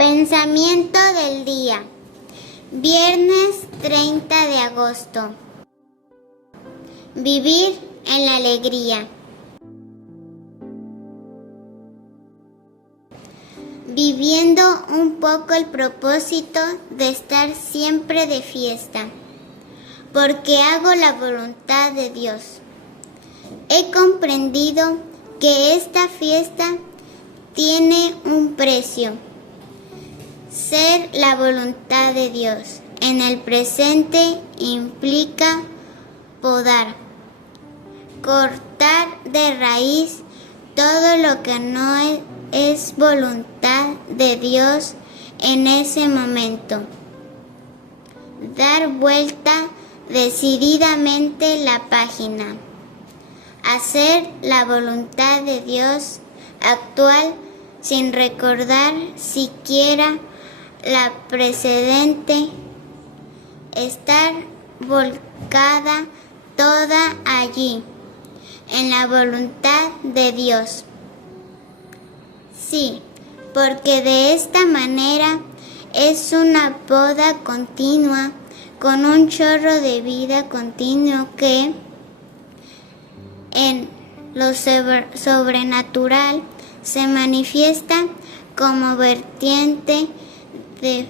Pensamiento del día. Viernes 30 de agosto. Vivir en la alegría. Viviendo un poco el propósito de estar siempre de fiesta, porque hago la voluntad de Dios. He comprendido que esta fiesta tiene un precio. Ser la voluntad de Dios en el presente implica podar, cortar de raíz todo lo que no es voluntad de Dios en ese momento. Dar vuelta decididamente la página. Hacer la voluntad de Dios actual sin recordar siquiera la precedente. Estar volcada toda allí, en la voluntad de Dios. Sí, porque de esta manera es una poda continua con un chorro de vida continuo que en lo sobrenatural se manifiesta como vertiente de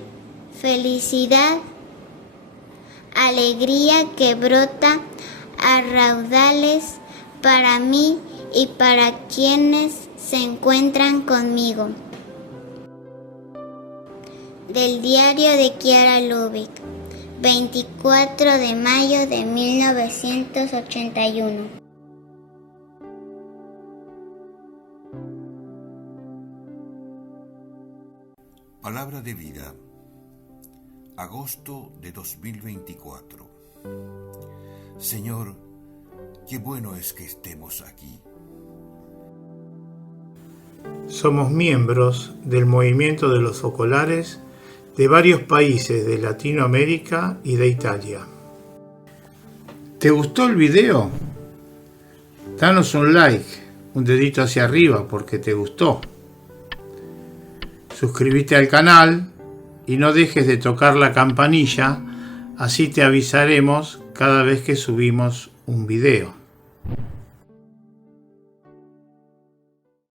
felicidad, alegría que brota a raudales para mí y para quienes se encuentran conmigo. Del diario de Kiara Lubick, 24 de mayo de 1981. Palabra de vida, agosto de 2024. Señor, qué bueno es que estemos aquí. Somos miembros del movimiento de los focolares de varios países de Latinoamérica y de Italia. ¿Te gustó el video? Danos un like, un dedito hacia arriba porque te gustó. Suscríbete al canal y no dejes de tocar la campanilla, así te avisaremos cada vez que subimos un video.